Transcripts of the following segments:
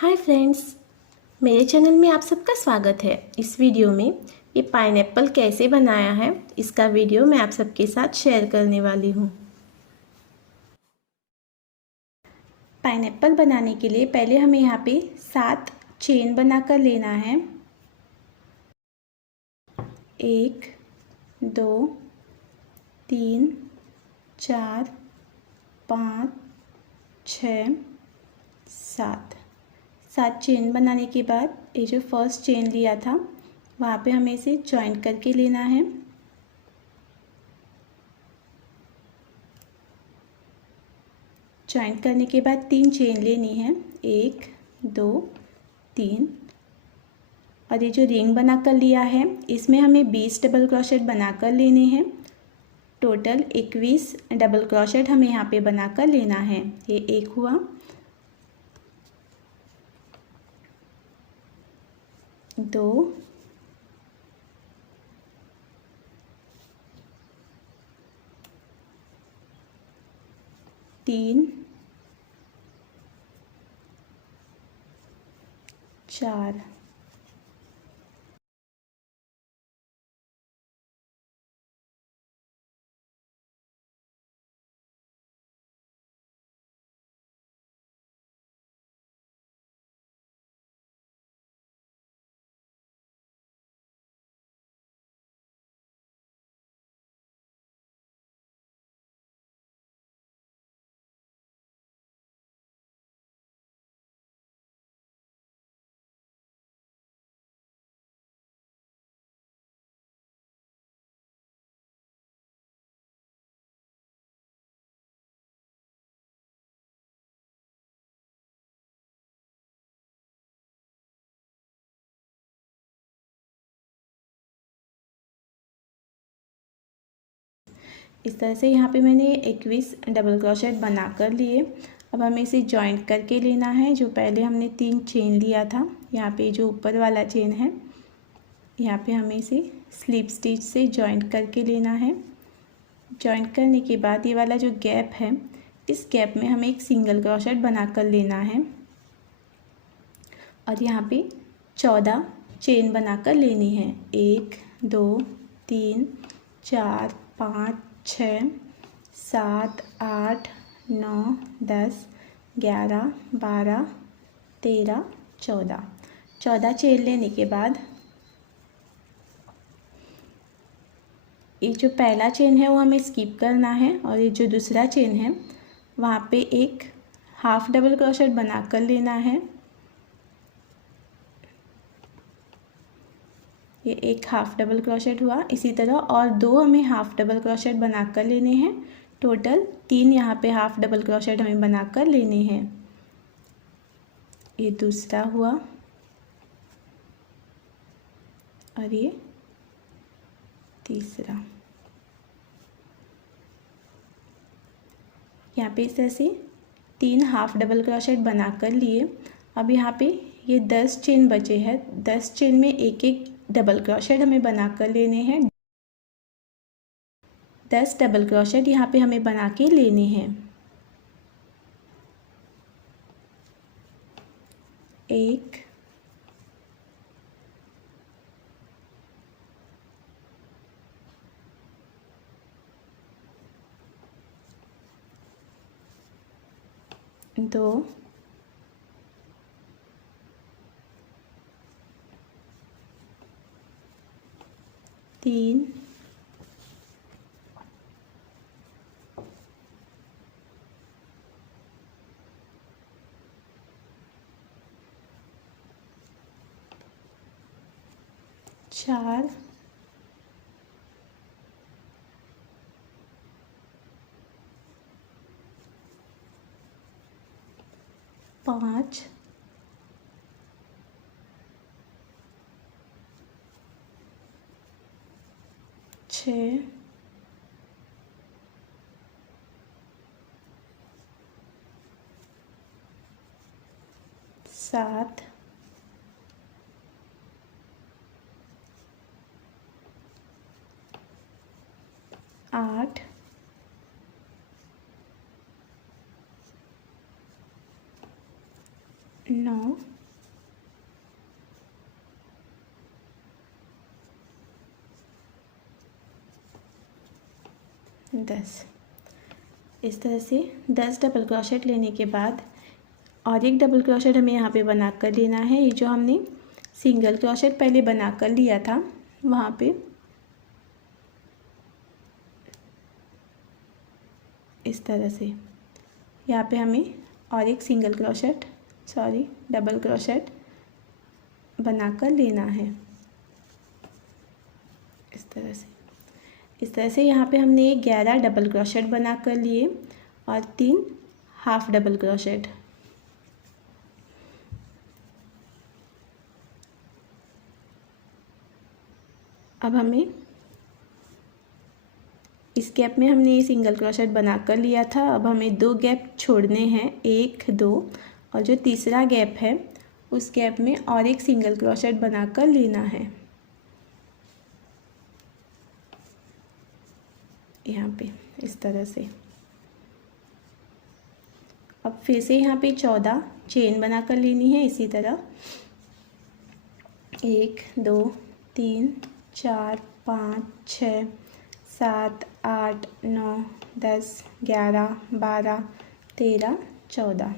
Hi friends, मेरे channel में आप सबका स्वागत है। इस वीडियो में ये पाइनएप्पल कैसे बनाया है इसका वीडियो मैं आप सबके साथ शेयर करने वाली हूँ। पाइनएप्पल बनाने के लिए पहले हमें यहाँ पे 7 चेन बनाकर लेना है। 1 2 3 4 5 6 7 चेन बनाने के बाद ये जो फर्स्ट चेन लिया था वहाँ पे हमें इसे जॉइंट करके लेना है। जॉइंट करने के बाद 3 चेन लेनी है, 1 2 3। और ये जो रिंग बनाकर लिया है इसमें हमें 20 डबल क्रोशेट बनाकर लेने हैं। टोटल 21 डबल क्रोशेट हमें यहाँ पे बनाकर लेना है। ये एक हुआ, 2 3 4 इस तरह से यहाँ पे मैंने 21 डबल क्रोशेट बना कर लिए। अब हमें इसे जॉइंट करके लेना है। जो पहले हमने 3 चेन लिया था, यहाँ पे जो ऊपर वाला चेन है यहाँ पे हमें इसे स्लिप स्टिच से जॉइंट करके लेना है। जॉइंट करने के बाद ये वाला जो गैप है इस गैप में हमें एक सिंगल क्रोशेट बना कर लेना है और यहाँ पे 14 चेन बनाकर लेनी है। 1 2 3 4 5 6 7 8 9 10 11 12 13 14 चेन लेने के बाद ये जो पहला चेन है वो हमें स्किप करना है और ये जो दूसरा चेन है वहाँ पे एक हाफ डबल क्रोशेट बना कर लेना है। ये एक हाफ डबल क्रोशेट हुआ। इसी तरह और 2 हमें हाफ डबल क्रोशेट बना कर लेने हैं। टोटल 3 यहाँ पे हाफ डबल क्रोशेट हमें बना कर लेने हैं। ये दूसरा हुआ और ये तीसरा। यहाँ पे इस तरह से 3 हाफ डबल क्रोशेट बना कर लिए। अब यहाँ पे ये 10 चेन बचे हैं। 10 चेन में एक एक डबल क्रोशेट हमें बना कर लेने हैं। 10 डबल क्रोशेट यहाँ पे हमें बना के लेने हैं। 1 2 3 4 5 6 7 8 9 9, 10। इस तरह से 10 डबल क्रोशेट लेने के बाद और एक डबल क्रोशेट हमें यहाँ पे बना कर लेना है। ये जो हमने सिंगल क्रोशेट पहले बना कर लिया था वहाँ पे इस तरह से यहाँ पे हमें और एक डबल क्रोशेट बना कर लेना है। इस तरह से यहाँ पे हमने 11 डबल क्रोशेट बना कर लिए और 3 हाफ डबल क्रोशेट। अब हमें इस गैप में हमने ये सिंगल क्रोशेट बना कर लिया था। अब हमें 2 गैप छोड़ने हैं, 1 2, और जो तीसरा गैप है उस गैप में और एक सिंगल क्रोशेट बना कर लेना है यहाँ पे इस तरह से। अब फिर से यहाँ पे 14 चेन बना कर लेनी है इसी तरह। 1 2 3 4 5 6 7 8 9 10 11 12 13 14।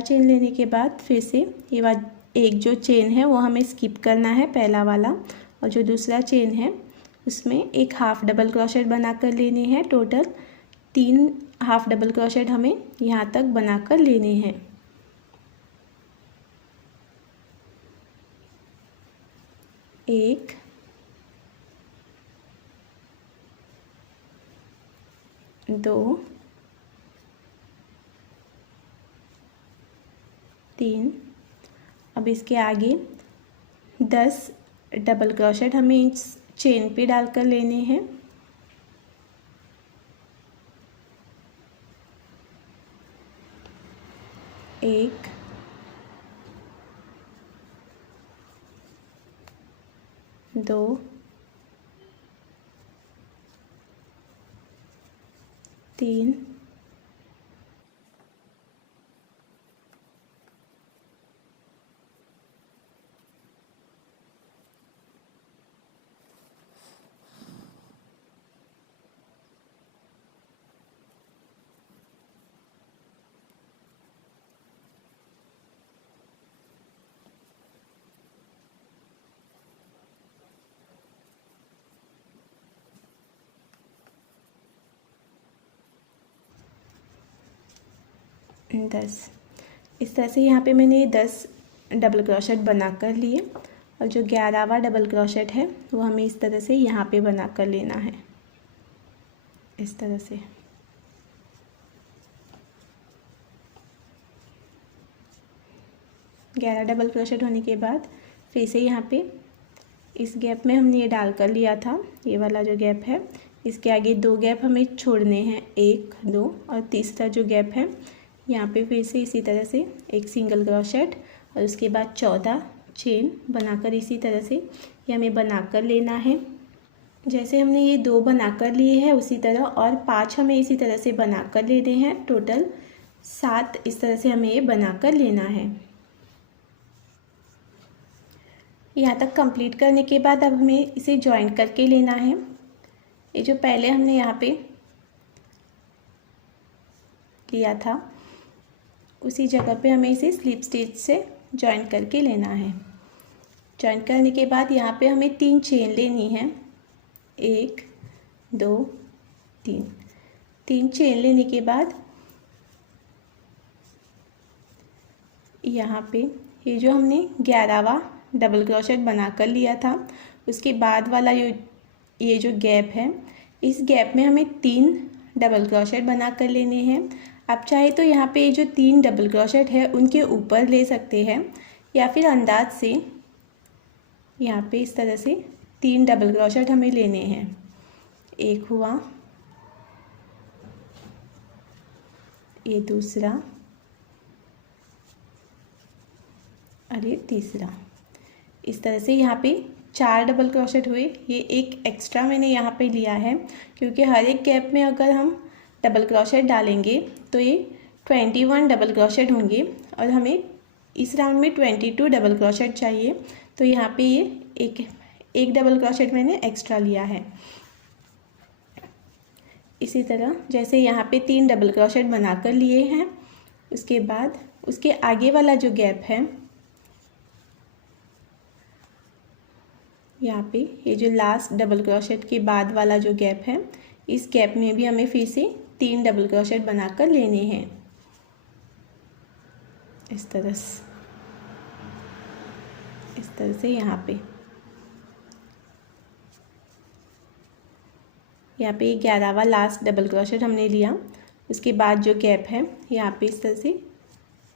चेन लेने के बाद फिर से ये बात एक जो चेन है वो हमें स्किप करना है, पहला वाला, और जो दूसरा चेन है उसमें एक हाफ डबल क्रोशेट बना कर लेनी है। टोटल 3 हाफ डबल क्रोशेट हमें यहाँ तक बना कर लेने हैं। एक, दो, 3। अब इसके आगे 10 डबल क्रोशेट हमें इस चेन पे डालकर लेने हैं। एक, दो, 3, 10। इस तरह से यहाँ पे मैंने 10 डबल क्रोशेट बना कर लिए और जो 11वां डबल क्रोशेट है वो हमें इस तरह से यहाँ पे बना कर लेना है इस तरह से। ग्यारह डबल क्रोशेट होने के बाद फिर से यहाँ पे इस गैप में हमने ये डाल कर लिया था, ये वाला जो गैप है, इसके आगे 2 गैप हमें छोड़ने हैं, 1 2, और तीसरा जो गैप है यहाँ पे फिर से इसी तरह से एक सिंगल क्रोशेट और उसके बाद 14 चेन बनाकर इसी तरह से ये हमें बना कर लेना है। जैसे हमने ये 2 बना कर लिए हैं उसी तरह और 5 हमें इसी तरह से बना कर लेने हैं। टोटल 7 इस तरह से हमें ये बना कर लेना है। यहाँ तक कंप्लीट करने के बाद अब हमें इसे जॉइन करके लेना है। ये जो पहले हमने यहाँ पे लिया था उसी जगह पे हमें इसे स्लिप स्टिच से जॉइन करके लेना है। जॉइन करने के बाद यहाँ पे हमें 3 चेन लेनी है, 1 2 3 चेन लेने के बाद यहाँ पे ये जो हमने 11वां डबल क्रोशेट बना कर लिया था उसके बाद वाला ये जो गैप है, इस गैप में हमें 3 डबल क्रोशेट बना कर लेने हैं। आप चाहे तो यहाँ पे जो 3 डबल क्रोशेट है उनके ऊपर ले सकते हैं या फिर अंदाज से यहाँ पे इस तरह से 3 डबल क्रोशेट हमें लेने हैं। एक हुआ, ये दूसरा और ये तीसरा। इस तरह से यहाँ पे 4 डबल क्रोशेट हुए। ये एक एक्स्ट्रा मैंने यहाँ पे लिया है क्योंकि हर एक गैप में अगर हम डबल क्रोशेट डालेंगे तो ये 21 डबल क्रोशेट होंगे और हमें इस राउंड में 22 डबल क्रोशेट चाहिए। तो यहाँ पे ये एक डबल क्रोशेट मैंने एक्स्ट्रा लिया है। इसी तरह जैसे यहाँ पे 3 डबल क्रोशेट बनाकर लिए हैं, उसके बाद उसके आगे वाला जो गैप है यहाँ पे, ये जो लास्ट डबल क्रोशेट के बाद वाला जो गैप है, इस गैप में भी हमें फिर से 3 डबल क्रोशेट बनाकर लेने हैं। इस तरह से यहाँ पे 11वां लास्ट डबल क्रोशेट हमने लिया। उसके बाद जो गैप है यहाँ पे इस तरह से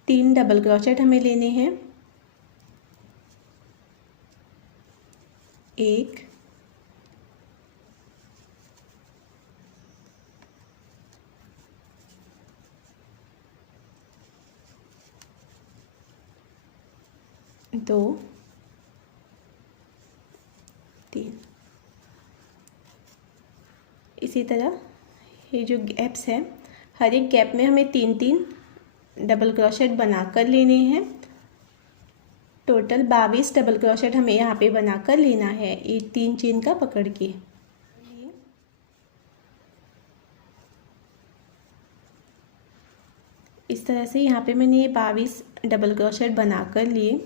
3 डबल क्रोशेट हमें लेने हैं। 1 2 3। इसी तरह ये जो गैप्स है, हर एक गैप में हमें 3 डबल क्रोशेट बनाकर लेने हैं। टोटल 22 डबल क्रोशेट हमें यहाँ पे बनाकर लेना है, एक 3 चेन का पकड़ के। इस तरह से यहाँ पे मैंने ये 22 डबल क्रोशेट बनाकर लिए।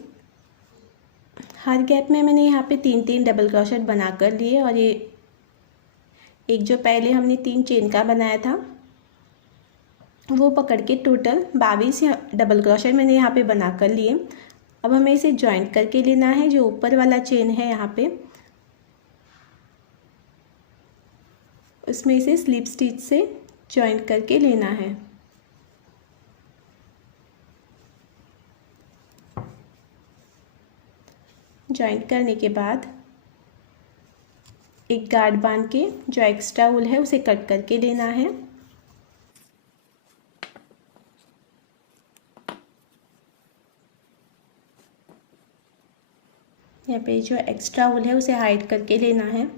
हर गैप में मैंने यहाँ पे 3 डबल क्रोशेट बनाकर लिए और ये एक जो पहले हमने 3 चेन का बनाया था वो पकड़ के टोटल 22 डबल क्रोशेट मैंने यहाँ पे बनाकर लिए। अब हमें इसे जॉइंट करके लेना है। जो ऊपर वाला चेन है यहाँ पे, उसमें इसे स्लिप स्टिच से जॉइंट करके लेना है। जॉइंट करने के बाद एक गार्ड बांध के जो एक्स्ट्रा वूल है उसे कट करके लेना है। यहाँ पे जो एक्स्ट्रा वूल है उसे हाइड करके लेना है।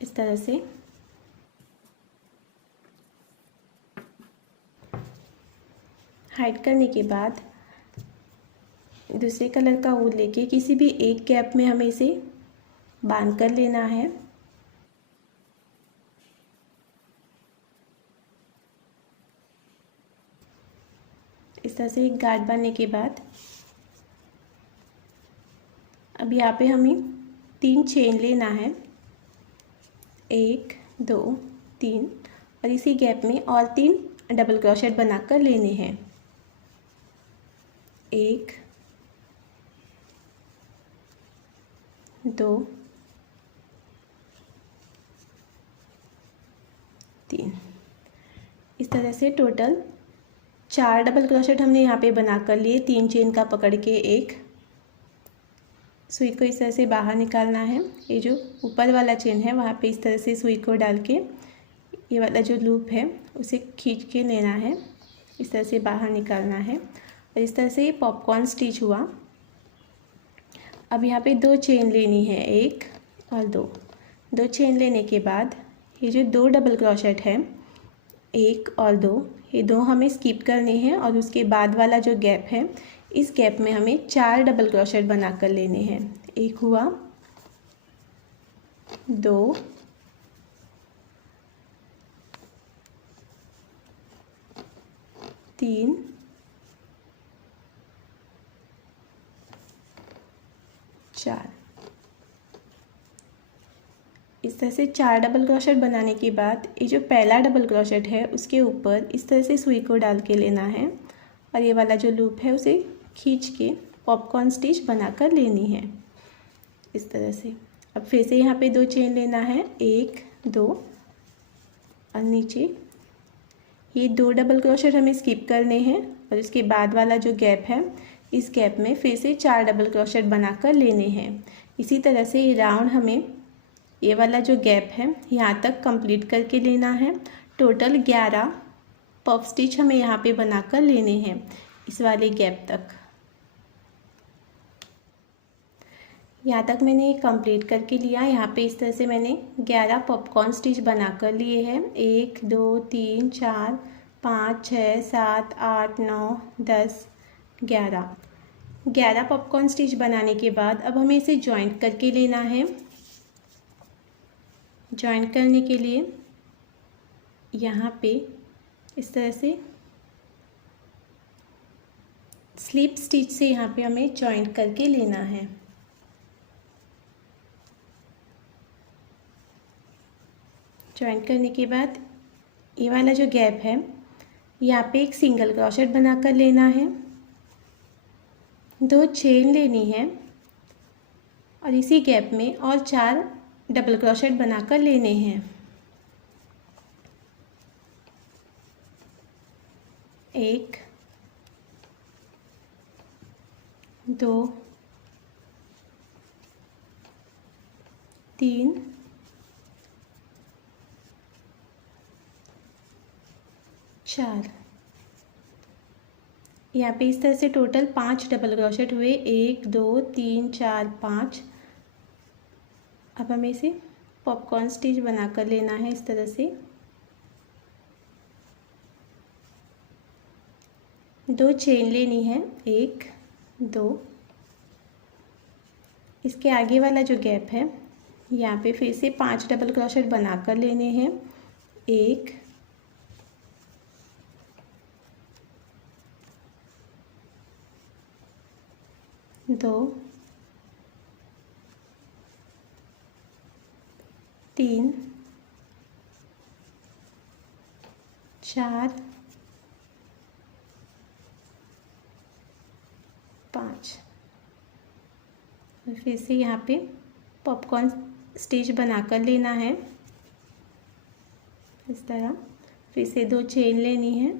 इस तरह से हाइड करने के बाद दूसरे कलर का वूल लेके किसी भी एक गैप में हमें इसे बांध कर लेना है। इस तरह से एक गार्ड बांधने के बाद अब यहाँ पे हमें 3 चेन लेना है, 1 2 3, और इसी गैप में और 3 डबल क्रोशेट बनाकर लेने हैं। 1 2 3। इस तरह से टोटल 4 डबल क्रोशेट हमने यहाँ पे बनाकर लिए। 3 चेन का पकड़ के एक सुई को इस तरह से बाहर निकालना है। ये जो ऊपर वाला चेन है वहाँ पे इस तरह से सुई को डाल के ये वाला जो लूप है उसे खींच के लेना है, इस तरह से बाहर निकालना है और इस तरह से ये पॉपकॉर्न स्टिच हुआ। अब यहाँ पे 2 चेन लेनी है, 1 और 2 चेन लेने के बाद ये जो 2 डबल क्रोशेट है, 1 और 2, ये 2 हमें स्किप करने हैं और उसके बाद वाला जो गैप है इस गैप में हमें 4 डबल क्रोशेट बनाकर लेने हैं। 1 हुआ, 2 3 4। इस तरह से 4 डबल क्रोशेट बनाने के बाद ये जो पहला डबल क्रोशेट है उसके ऊपर इस तरह से सुई को डाल के लेना है और ये वाला जो लूप है उसे खींच के पॉपकॉर्न स्टिच बनाकर लेनी है इस तरह से। अब फिर से यहाँ पे 2 चेन लेना है, 1 2 और नीचे ये 2 डबल क्रोशेट हमें स्किप करने हैं और इसके बाद वाला जो गैप है इस गैप में फिर से 4 डबल क्रोशेट बनाकर लेने हैं। इसी तरह से ये राउंड हमें ये वाला जो गैप है यहाँ तक कंप्लीट करके लेना है। टोटल 11 पफ स्टिच हमें यहाँ पे बनाकर लेने हैं इस वाले गैप तक। यहाँ तक मैंने कंप्लीट करके लिया। यहाँ पे इस तरह से मैंने 11 पॉपकॉर्न स्टिच बनाकर लिए हैं। 1 2 3 4 5 6 7 8 9 10 11 पॉपकॉर्न स्टिच बनाने के बाद अब हमें इसे जॉइंट करके लेना है। जॉइंट करने के लिए यहाँ पे इस तरह से स्लिप स्टिच से यहाँ पे हमें जॉइंट करके लेना है। जॉइंट करने के बाद ये वाला जो गैप है यहाँ पे एक सिंगल क्रोशेट बनाकर लेना है। 2 चेन लेनी है और इसी गैप में और 4 डबल क्रोशेट बनाकर लेने हैं। 1 2 3 4। यहाँ पे इस तरह से टोटल 5 डबल क्रोशेट हुए। 1 2 3 4 5। अब हमें इसे पॉपकॉर्न स्टिच बनाकर लेना है इस तरह से। 2 चेन लेनी है। 1 2। इसके आगे वाला जो गैप है यहाँ पे फिर से 5 डबल क्रोशेट बनाकर लेने हैं। 1 2 3 4 5। और फिर से यहाँ पे पॉपकॉर्न स्टिच बनाकर लेना है इस तरह। फिर से 2 चेन लेनी है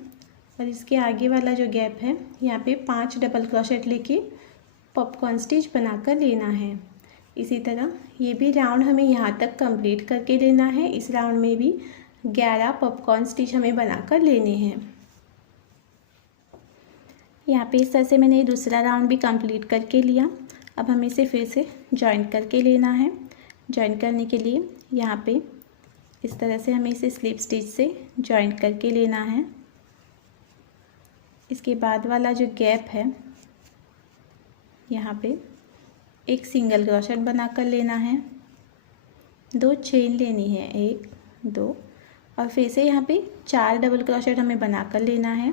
और इसके आगे वाला जो गैप है यहाँ पे 5 डबल क्रोशेट लेके पॉपकॉर्न स्टिच बनाकर लेना है। इसी तरह ये भी राउंड हमें यहाँ तक कंप्लीट करके लेना है। इस राउंड में भी 11 पॉपकॉर्न स्टिच हमें बनाकर लेने हैं। यहाँ पे इस तरह से मैंने दूसरा राउंड भी कंप्लीट करके लिया। अब हमें इसे फिर से जॉइंट करके लेना है। जॉइंट करने के लिए यहाँ पे इस तरह से हमें इसे स्लिप स्टिच से जॉइंट करके लेना है। इसके बाद वाला जो गैप है यहाँ पे एक सिंगल क्रोशेट बनाकर लेना है। 2 चेन लेनी है। 1 2 और फिर से यहाँ पे 4 डबल क्रोशेट हमें बनाकर लेना है।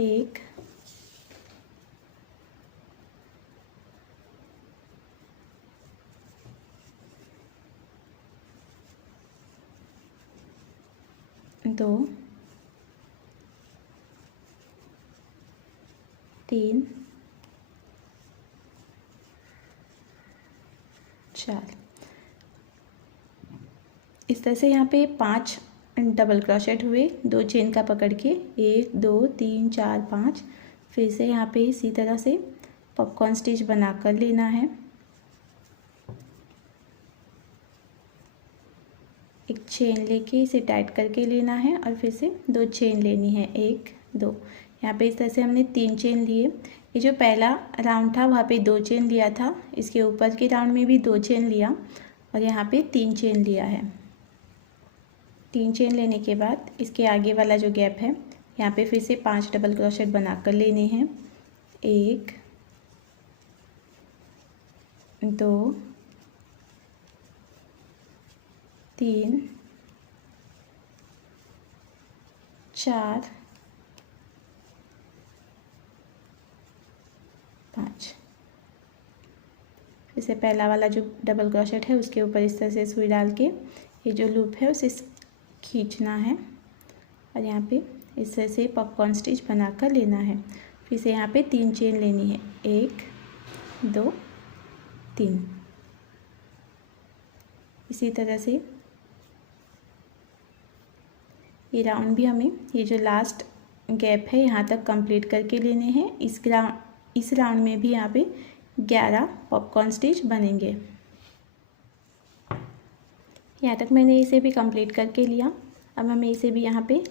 1 2 3 4। इस तरह से यहाँ पे 5 डबल क्रोशेट हुए। 2 चेन का पकड़ के 1 2 3 4 5। फिर से यहाँ पे इसी तरह से पॉपकॉर्न स्टिच बनाकर लेना है। एक चेन लेके इसे टाइट करके लेना है और फिर से 2 चेन लेनी है। 1 2। यहाँ पे इस तरह से हमने 3 चेन लिए। ये जो पहला राउंड था वहाँ पे 2 चेन लिया था। इसके ऊपर के राउंड में भी 2 चेन लिया और यहाँ पे 3 चेन लिया है। 3 चेन लेने के बाद इसके आगे वाला जो गैप है यहाँ पे फिर से 5 डबल क्रोशेट बनाकर लेने हैं। 1 2 3 4 5। इसे पहला वाला जो डबल क्रोशेट है उसके ऊपर इस तरह से सुई डाल के ये जो लूप है उसे खींचना है और यहाँ पे इस तरह से पॉपकॉर्न स्टिच बनाकर लेना है। फिर से यहाँ पे 3 चेन लेनी है। 1 2 3। इसी तरह से ये राउंड भी हमें ये जो लास्ट गैप है यहाँ तक कंप्लीट करके लेने हैं। इस राउंड में भी यहाँ पे 11 पॉपकॉर्न स्टिच बनेंगे। यहाँ तक मैंने इसे भी कंप्लीट करके लिया। अब हमें इसे भी यहाँ पे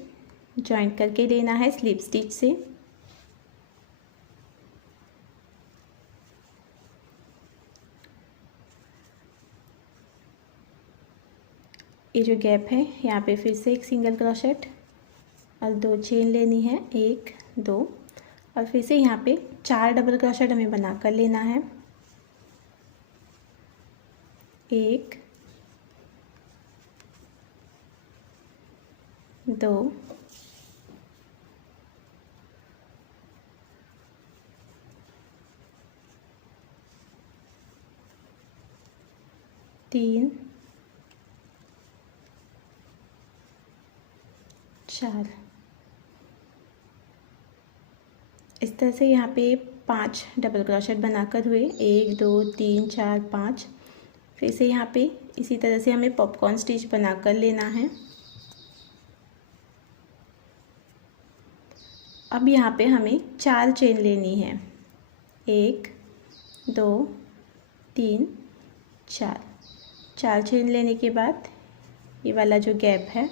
जॉइंट करके लेना है स्लिप स्टिच से। ये जो गैप है यहाँ पे फिर से एक सिंगल क्रोशेट और 2 चेन लेनी है, 1 2, और फिर से यहाँ पे 4 डबल क्रोशेट हमें बना कर लेना है। 1 2 3 4। इस तरह से यहाँ पे 5 डबल क्रोशेट बनाकर हुए, 1 2 3 4 5। फिर से यहाँ पे इसी तरह से हमें पॉपकॉर्न स्टिच बनाकर लेना है। अब यहाँ पे हमें 4 चेन लेनी है, 1 2 3 4। 4 चेन लेने के बाद ये वाला जो गैप है,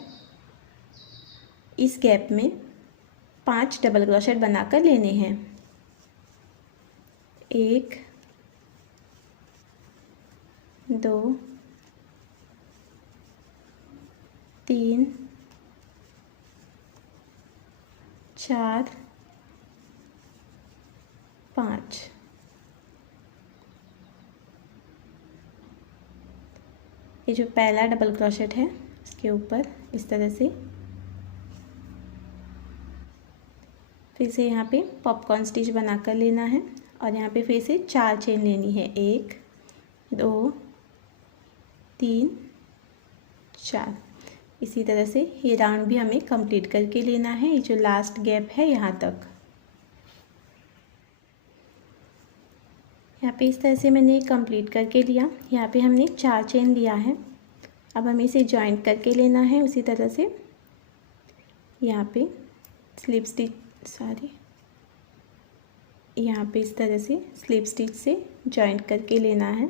इस गैप में 5 डबल क्रोशेट बनाकर लेने हैं। 1 2 3 4 5। ये जो पहला डबल क्रोशेट है इसके ऊपर इस तरह से, फिर से यहाँ पे पॉपकॉर्न स्टिच बनाकर लेना है और यहाँ पे फिर से 4 चेन लेनी है, 1 2 3 4। इसी तरह से ये राउंड भी हमें कंप्लीट करके लेना है। ये जो लास्ट गैप है यहाँ तक, यहाँ पे इस तरह से मैंने कंप्लीट करके लिया। यहाँ पे हमने 4 चेन लिया है। अब हमें इसे जॉइंट करके लेना है उसी तरह से। यहाँ पे स्लिप स्टिच यहाँ पे इस तरह से स्लिप स्टिच से जॉइंट करके लेना है।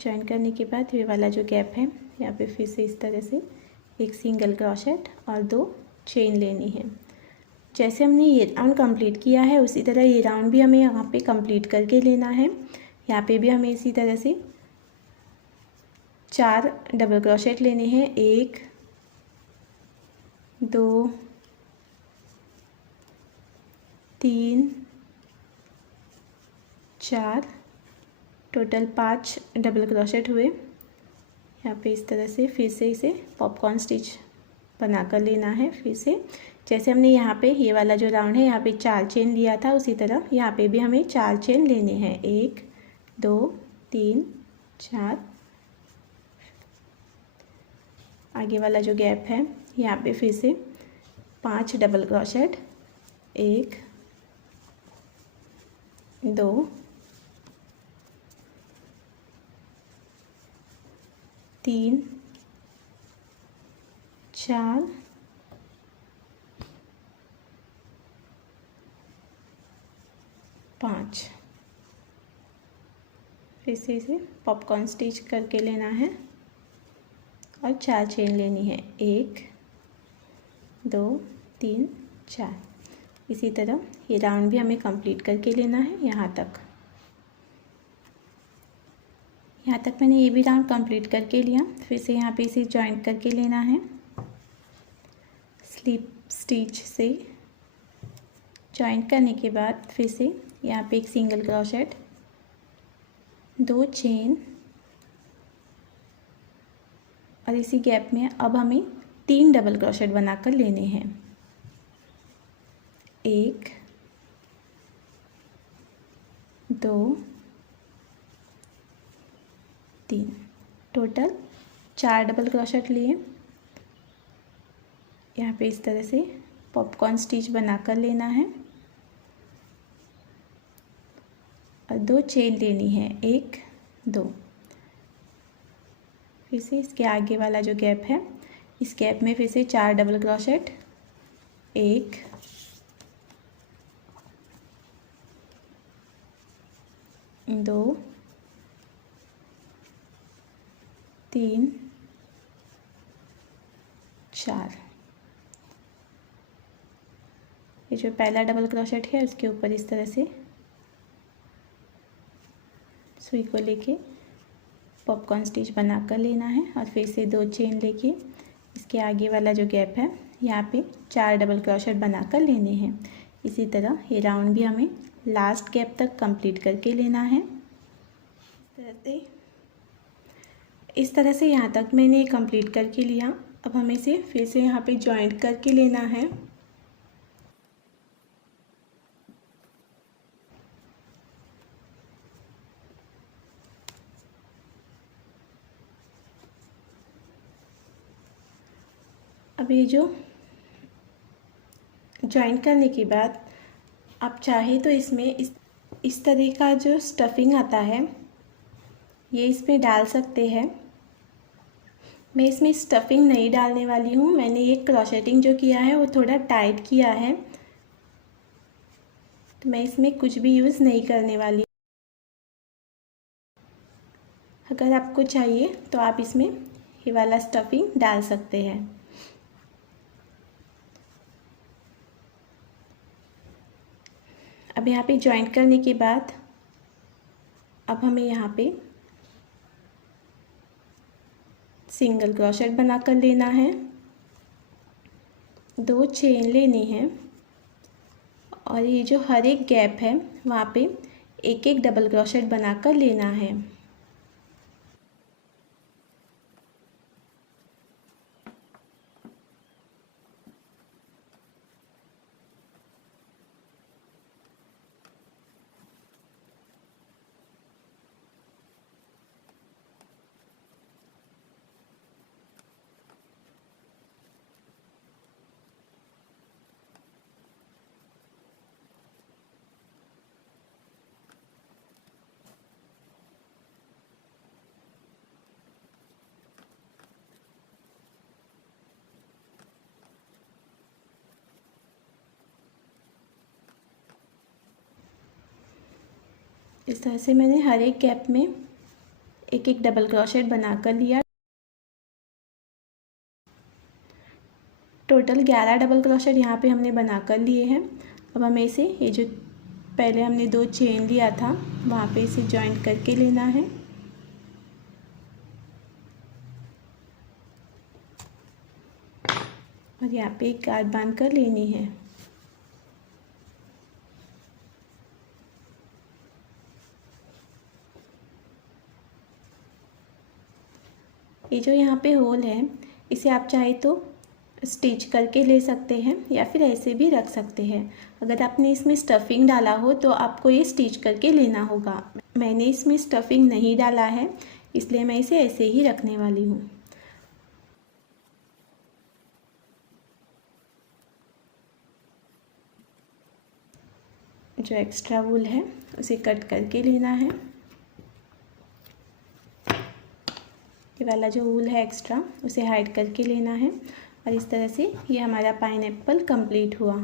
जॉइन करने के बाद ये वाला जो गैप है यहाँ पे फिर से इस तरह से एक सिंगल क्रोशेट और 2 चेन लेनी है। जैसे हमने ये राउंड कंप्लीट किया है उसी तरह ये राउंड भी हमें यहाँ पे कंप्लीट करके लेना है। यहाँ पे भी हमें इसी तरह से 4 डबल क्रोशेट लेने हैं, 1 2 3 4, टोटल 5 डबल क्रोशेट हुए। यहाँ पे इस तरह से फिर से इसे पॉपकॉर्न स्टिच बना कर लेना है। फिर से जैसे हमने यहाँ पे ये वाला जो राउंड है यहाँ पे 4 चेन लिया था, उसी तरह यहाँ पे भी हमें 4 चेन लेने हैं, 1 2 3 4। आगे वाला जो गैप है यहाँ पे फिर से 5 डबल क्रोशेट, 1 2 3 4 5। फिर से इसे पॉपकॉर्न स्टिच करके लेना है और 4 चेन लेनी है, 1 2 3 4। इसी तरह ये राउंड भी हमें कंप्लीट करके लेना है। यहाँ तक मैंने ये भी राउंड कंप्लीट करके लिया। फिर से यहाँ पे इसे जॉइंट करके लेना है स्लिप स्टिच से। जॉइंट करने के बाद फिर से यहाँ पे एक सिंगल क्रोशेट, 2 चेन और इसी गैप में अब हमें 3 डबल क्रोशेट बनाकर लेने हैं, 1 2 3, टोटल 4 डबल क्रोशेट लिए। यहाँ पे इस तरह से पॉपकॉर्न स्टिच बनाकर लेना है 2 चेन लेनी है, 1 2। फिर से इसके आगे वाला जो गैप है, इस गैप में फिर से 4 डबल क्रोशेट, 1 2 3 4। ये जो पहला डबल क्रोशेट है उसके ऊपर इस तरह से सुई को लेके पॉपकॉर्न स्टिच बनाकर लेना है और फिर से 2 चेन लेके इसके आगे वाला जो गैप है यहाँ पे 4 डबल क्रोशेट बनाकर लेने हैं। इसी तरह ये राउंड भी हमें लास्ट गैप तक कंप्लीट करके लेना है। इस तरह से यहाँ तक मैंने कंप्लीट करके लिया। अब हमें इसे फिर से यहाँ पे जॉइंट करके लेना है। अब ये जो जॉइंट करने के बाद आप चाहे तो इसमें इस तरह का जो स्टफिंग आता है ये इसमें डाल सकते हैं। मैं इसमें स्टफिंग नहीं डालने वाली हूँ। मैंने ये क्रोशेटिंग जो किया है वो थोड़ा टाइट किया है, तो मैं इसमें कुछ भी यूज़ नहीं करने वाली। अगर आपको चाहिए तो आप इसमें ये वाला स्टफिंग डाल सकते हैं। अब यहाँ पे जॉइंट करने के बाद अब हमें यहाँ पे सिंगल क्रोशेट बनाकर लेना है, 2 चेन लेनी है और ये जो हर एक गैप है वहाँ पे एक एक डबल क्रोशेट बनाकर लेना है। इस तरह से मैंने हर एक गैप में एक एक डबल क्रोशेट बनाकर लिया। टोटल 11 डबल क्रोशेट यहाँ पे हमने बनाकर लिए हैं। अब हमें इसे ये जो पहले हमने 2 चेन लिया था वहाँ पे इसे जॉइंट करके लेना है। और यहाँ पे एक गांठ बांध कर लेनी है। ये जो यहाँ पे होल है इसे आप चाहे तो स्टिच करके ले सकते हैं या फिर ऐसे भी रख सकते हैं। अगर आपने इसमें स्टफिंग डाला हो तो आपको ये स्टिच करके लेना होगा। मैंने इसमें स्टफिंग नहीं डाला है इसलिए मैं इसे ऐसे ही रखने वाली हूँ। जो एक्स्ट्रा वूल है उसे कट करके लेना है। ये वाला जो वूल है एक्स्ट्रा उसे हाइड करके लेना है और इस तरह से ये हमारा पाइनएप्पल कंप्लीट हुआ।